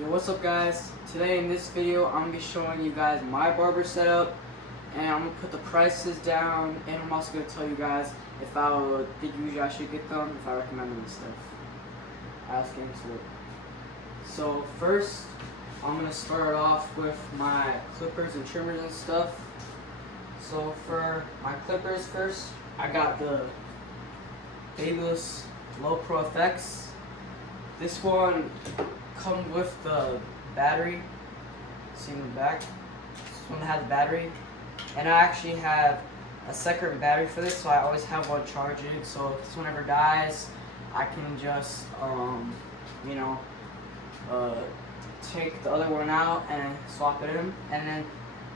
Yo, what's up guys? Today in this video I'm going to be showing you guys my barber setup, and I'm going to put the prices down, and I'm also going to tell you guys if I would think you guys should get them, if I recommend them and stuff. Alright, let's get into it. So first I'm going to start off with my clippers and trimmers and stuff. So for my clippers first, I got the Babyliss Lo Pro FX. This one comes with the battery. See in the back. This one has the battery, and I actually have a second battery for this, so I always have one charging. So if this one ever dies, I can just take the other one out and swap it in. And then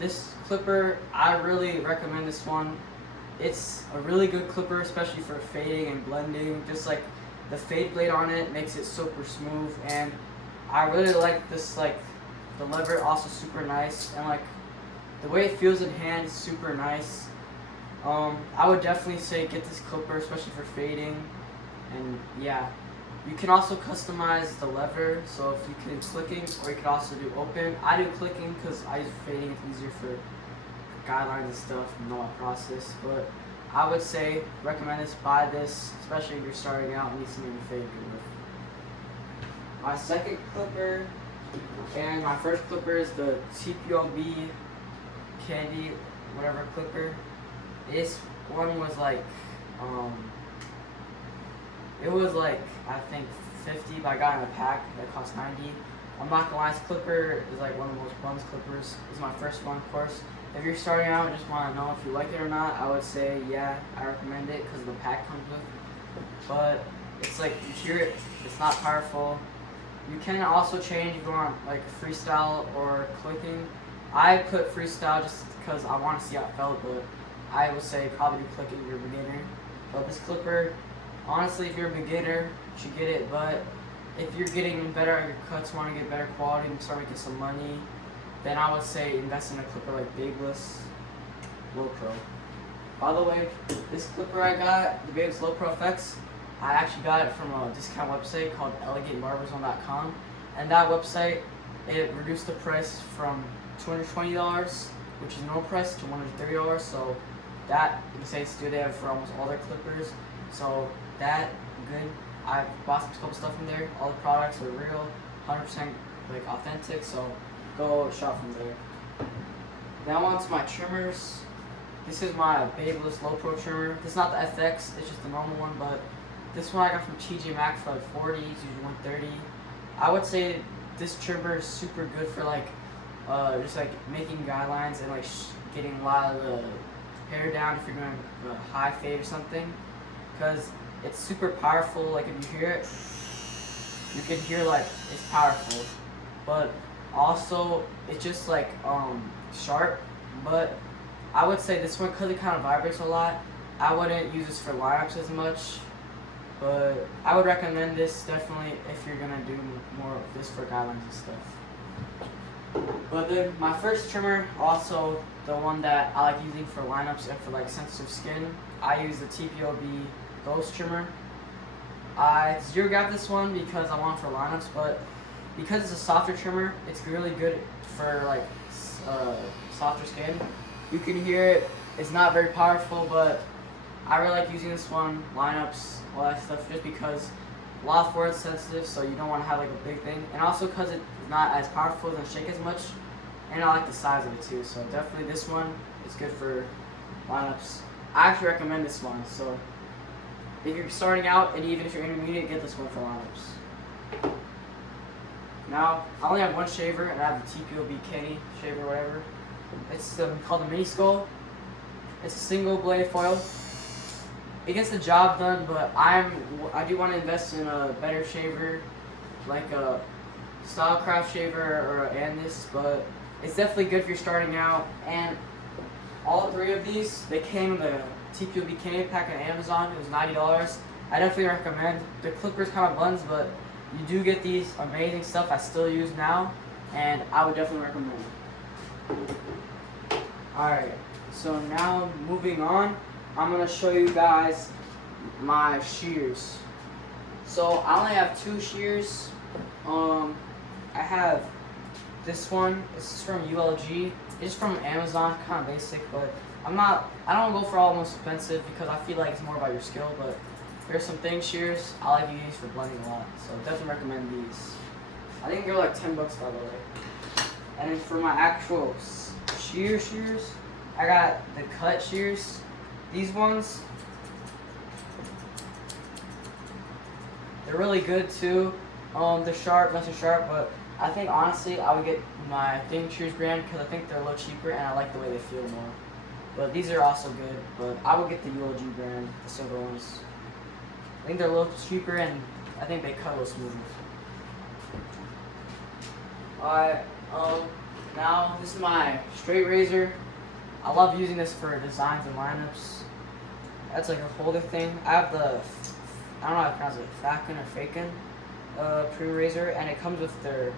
this clipper, I really recommend this one. It's a really good clipper, especially for fading and blending. Just like the fade blade on it makes it super smooth, and I really like this. Like the lever also super nice, and like the way it feels in hand is super nice. I would definitely say get this clipper, especially for fading. And yeah, you can also customize the lever, so if you can clicking, or you can also do open. I do clicking because I use fading. It's easier for guidelines and stuff, know my process. But I would say recommend this, buy this, especially if you're starting out and need something to fade good with. My second clipper and my first clipper is the tpob candy whatever clipper. This one was like it was like I think 50, but I got in a pack that cost 90. I'm not gonna lie, this clipper is like one of the most bums clippers. This is my first one, of course. If you're starting out and just want to know if you like it or not, I would say yeah, I recommend it because the pack comes with. But it's like you hear it, it's not powerful. You can also change if you want like freestyle or clicking. I put freestyle just because I want to see how it felt, but I would say probably do clicking if you're a beginner. But this clipper, honestly, if you're a beginner, you should get it. But if you're getting better at your cuts, want to get better quality and start making some money, then I would say invest in a clipper like Babyliss Lo Pro. By the way, this clipper I got, the Babyliss Lo Pro FX, I actually got it from a discount website called elegantebarberzone.com, and that website, it reduced the price from $220, which is normal price, to $130. So that, you can say it's good. They have for almost all their clippers, so that good. I've bought some couple stuff in there. All the products are real, 100% like authentic. So go shop from there. Now on to my trimmers. This is my Babyliss Lo Pro trimmer. This is not the FX, it's just the normal one, but this one I got from TJ Maxx for like 40, it's usually 130. I would say this trimmer is super good for like just like making guidelines and like getting a lot of the hair down if you're doing a high fade or something, because it's super powerful. Like if you hear it, you can hear like it's powerful, but also it's just like sharp. But I would say this one, because it kind of vibrates a lot, I wouldn't use this for lineups as much, but I would recommend this definitely if you're gonna do more of this for guidelines and stuff. But then my first trimmer, also the one that I like using for lineups and for like sensitive skin, I use the tpob Ghost trimmer. I zero grab this one because I want it for lineups, but because it's a softer trimmer, it's really good for like softer skin. You can hear it, it's not very powerful, but I really like using this one, lineups, all that stuff, just because a lot for it's sensitive, so you don't want to have like a big thing, and also because it's not as powerful, it doesn't shake as much, and I like the size of it too. So definitely this one is good for lineups. I actually recommend this one. So if you're starting out, and even if you're intermediate, get this one for lineups. Now I only have one shaver, and I have the tpob Kenny shaver, whatever. It's called the Mini Skull. It's a single blade foil. It gets the job done, but I do want to invest in a better shaver, like a Stylecraft shaver or an this. But it's definitely good if you're starting out. And all three of these, they came in the tpob Kenny pack on Amazon. It was $90. I definitely recommend. The clippers kind of blends, but you do get these amazing stuff I still use now, and I would definitely recommend. Alright, so now moving on, I'm going to show you guys my shears. So I only have two shears. I have this one. It's from ULG. It's from Amazon, kind of basic, but I don't go for all the most expensive because I feel like it's more about your skill, but there's some thin shears. I like to use for blending a lot, so definitely recommend these. I think they're like 10 bucks by the way. And then for my actual shears, I got the cut shears. These ones, they're really good too. They're sharp, nice and sharp, but I think honestly I would get my thin shears brand because I think they're a little cheaper and I like the way they feel more. But these are also good, but I would get the ULG brand, the silver ones. I think they're a little cheaper and I think they cut a little smoother. Alright, now this is my straight razor. I love using this for designs and lineups. That's like a holder thing. I have the, I don't know how to pronounce it, Falcon or Faken pre-razor, and it comes with their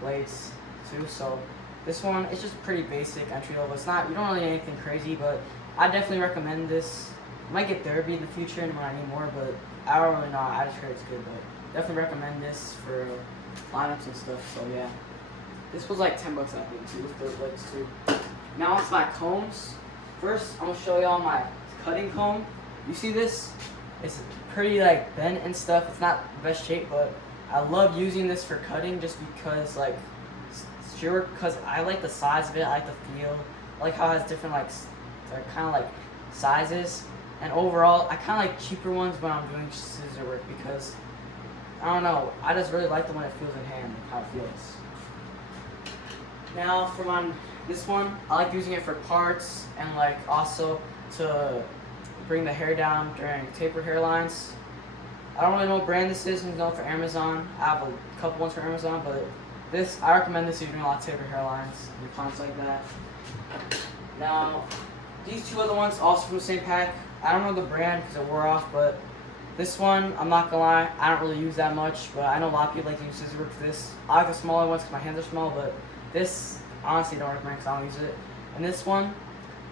blades too. So this one, it's just pretty basic entry level. It's not, you don't really need anything crazy, but I definitely recommend this. I might get Derby in the future and when I need more, but I don't really know. I just heard it's good, but definitely recommend this for lineups and stuff. So yeah, this was like 10 bucks I think too, with those legs too. Now it's my combs. First, I'm gonna show y'all my cutting comb. You see this? It's pretty like bent and stuff. It's not the best shape, but I love using this for cutting just because like shear work, because I like the size of it. I like the feel. I like how it has different like kind of like sizes. And overall, I kind of like cheaper ones when I'm doing scissor work because I don't know. I just really like the one that feels in hand, how it feels. Now for this one, I like using it for parts and like also to bring the hair down during tapered hairlines. I don't really know what brand this is. It's known for Amazon. I have a couple ones for Amazon, but I recommend this if you're doing a lot of tapered hairlines and clients like that. Now, these two other ones also from the same pack. I don't know the brand because it wore off, but this one, I'm not gonna lie, I don't really use that much, but I know a lot of people like to use scissor work for this. I like the smaller ones because my hands are small, but this, honestly, don't recommend because I don't use it. And this one,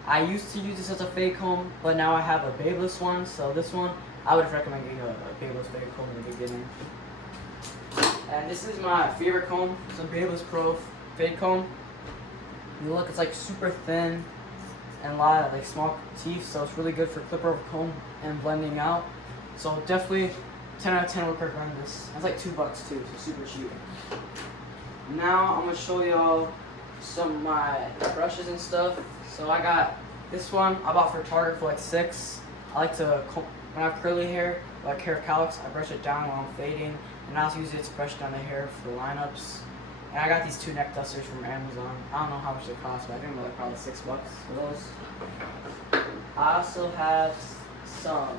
I used to use this as a fade comb, but now I have a Babyliss one, so this one, I would recommend getting a Babyliss fade comb in the beginning. And this is my favorite comb. It's a Babyliss Pro fade comb. You look, it's like super thin and a lot of like small teeth, so it's really good for clipper over comb and blending out. So definitely 10 out of 10 would recommend this. It's like $2 too, so super cheap. Now I'm gonna show y'all some of my brushes and stuff. So I got this one I bought for Target for like $6. I like to, when I have curly hair, like hair cowlicks, I brush it down while I'm fading, and I also use it to brush down the hair for lineups. And I got these 2 neck dusters from Amazon. I don't know how much they cost, but I think they're like probably $6 for those. I also have some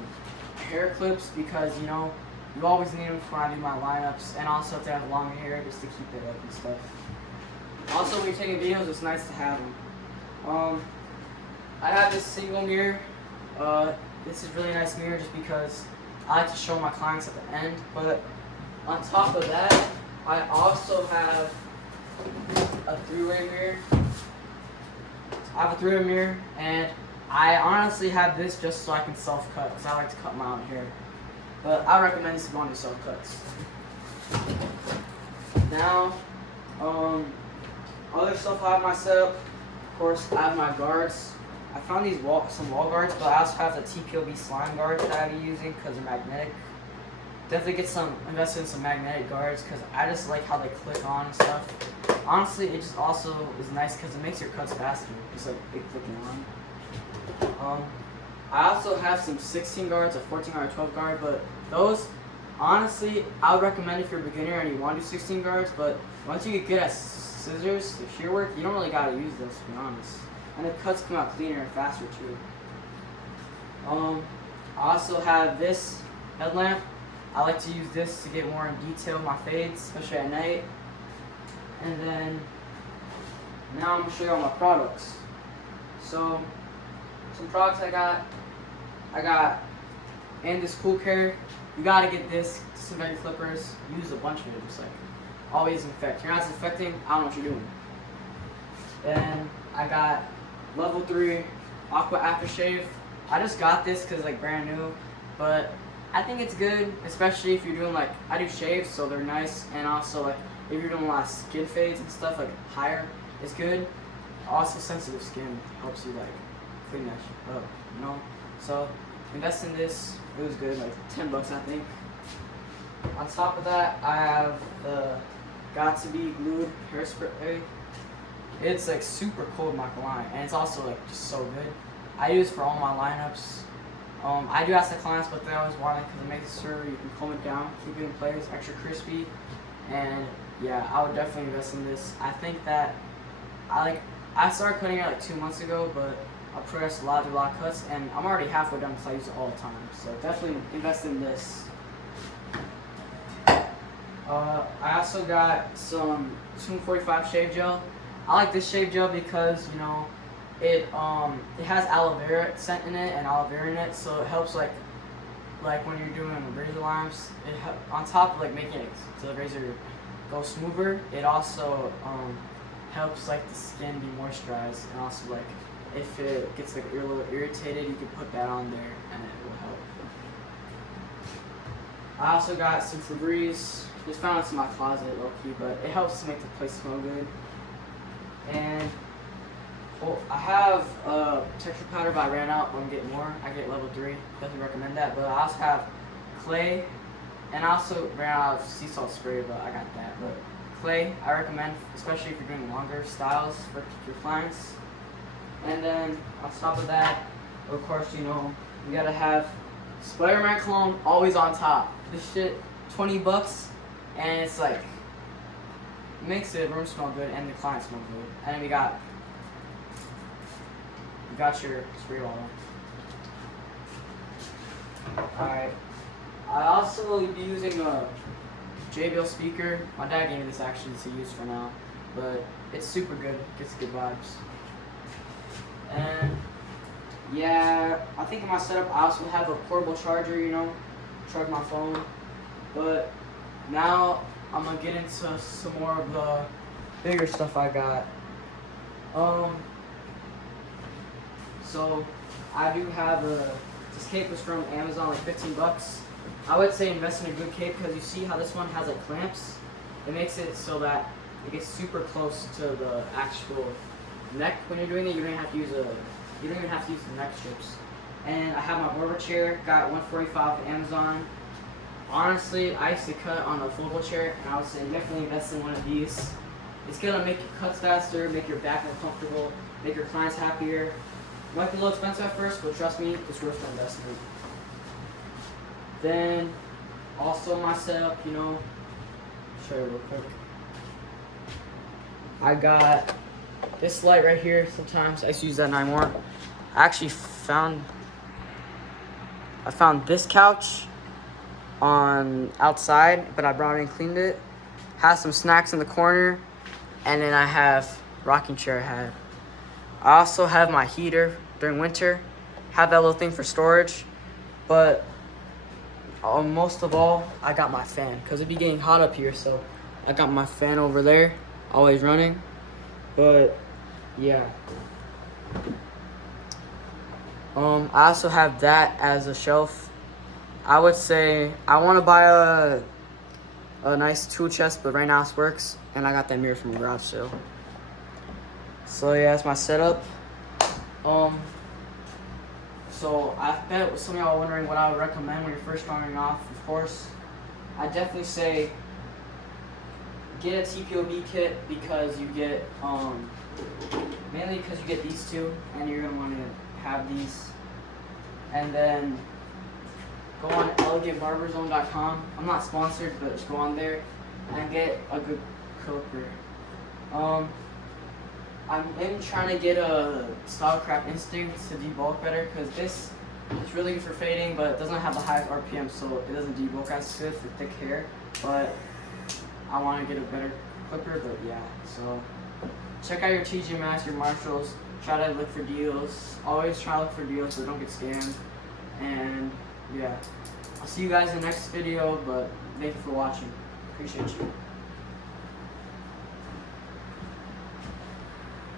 hair clips because you know you always need them when I do my lineups, and also if they have long hair just to keep it up and stuff. Also, when you're taking videos, it's nice to have them. I have this single mirror. This is really nice mirror just because I like to show my clients at the end. But on top of that, I also have a 3-way mirror. I have a 3-way mirror, and I honestly have this just so I can self-cut because I like to cut my own hair. But I recommend this if you want to do self-cuts. Now, other stuff I have my setup. Of course, I have my guards. I found these some wall guards, but I also have the tpob slime guards that I've been using because they're magnetic. Definitely invest in some magnetic guards because I just like how they click on and stuff. Honestly, it just also is nice because it makes your cuts faster, just like big clicking on. I also have some 16 guards, a 14 guard, a 12 guard, but those, honestly, I would recommend if you're a beginner and you want to do 16 guards, but once you get good at scissors, shear work, you don't really gotta use those, to be honest. And the cuts come out cleaner and faster too. I also have this headlamp. I like to use this to get more in detail with my fades, especially at night. And then, now I'm gonna show you all my products. So, some products I got and this Cool Care. You gotta get this, disinfect your clippers. Use a bunch of it, just like always infect. You're not disinfecting, I don't know what you're doing. Then I got Level 3 Aqua Aftershave. I just got this because it's like brand new, but I think it's good, especially if you're doing like, I do shaves, so they're nice, and also like if you're doing a lot of skin fades and stuff, like higher, it's good. Also, sensitive skin helps you like clean that shit up, you know. So invest in this. It was good, like $10 I think. On top of that, I have the Got to Be Glued hairspray. It's like super cool, I'm not gonna lie, and it's also like just so good. I use for all my lineups. I do ask the clients, but they always want it because it makes sure you can comb it down, keep it in place, extra crispy, and yeah, I would definitely invest in this. I think that I started cutting it like 2 months ago, but I progressed a lot of cuts, and I'm already halfway done because I use it all the time. So definitely invest in this. I also got some 245 shave gel. I like this shave gel because, you know, it has aloe vera scent in it and aloe vera in it, so it helps like when you're doing razor lines. On top of like making it the razor go smoother, it also helps like the skin be moisturized, and also like if it gets like a little irritated, you can put that on there and it will help. I also got some Febreze. Just found it in my closet, low key, but it helps to make the place smell good. And I have texture powder, but I ran out. I'm getting more. I get level 3. Definitely recommend that. But I also have clay, and I also ran out of sea salt spray, but I got that. But clay, I recommend, especially if you're doing longer styles for your clients. And then on top of that, of course, you know, you gotta have Spider-Man cologne always on top. This shit, $20, and it's like makes the room smell good and the client smell good. And then you got your spray bottle. Alright. I also will be using a JBL speaker. My dad gave me this actually to use for now, but it's super good. Gets good vibes. And yeah, I think in my setup I also have a portable charger, you know, charge my phone. But now I'm gonna get into some more of the bigger stuff I got. So I do have this cape was from Amazon, like $15. I would say invest in a good cape because you see how this one has like clamps. It makes it so that it gets super close to the actual neck when you're doing it. You don't even have to use the neck strips. And I have my Barber chair, got $145 at Amazon. Honestly, I used to cut on a foldable chair, and I would say definitely invest in one of these. It's gonna make your cuts faster, make your back more comfortable, make your clients happier. It might be a little expensive at first, but trust me, it's worth the investment. Then, also my setup, you know, show you real quick. I got this light right here. Sometimes I used to use that 9 more. I actually found this couch on outside, but I brought it and cleaned it. Has some snacks in the corner, and then I have rocking chair I had. I also have my heater during winter. Have that little thing for storage, but most of all, I got my fan because it be getting hot up here. So I got my fan over there, always running. But yeah. I also have that as a shelf. I would say I want to buy a nice tool chest, but right now it works, and I got that mirror from a garage sale. So yeah, that's my setup. So I bet some of y'all are wondering what I would recommend when you're first starting off. Of course, I definitely say get a tpob kit because you get mainly because you get these two, and you're gonna want to have these. And then go on elegantebarberzone.com. I'm not sponsored, but just go on there and get a good clipper. I'm trying to get a Stylecraft Instinct to debulk better because this is really good for fading, but it doesn't have the highest RPM, so it doesn't debulk as good for thick hair. But I want to get a better clipper, but yeah. So check out your TJ Maxx, your Marshalls. Try to look for deals. Always try to look for deals so don't get scammed. And yeah, I'll see you guys in the next video, but thank you for watching. Appreciate you.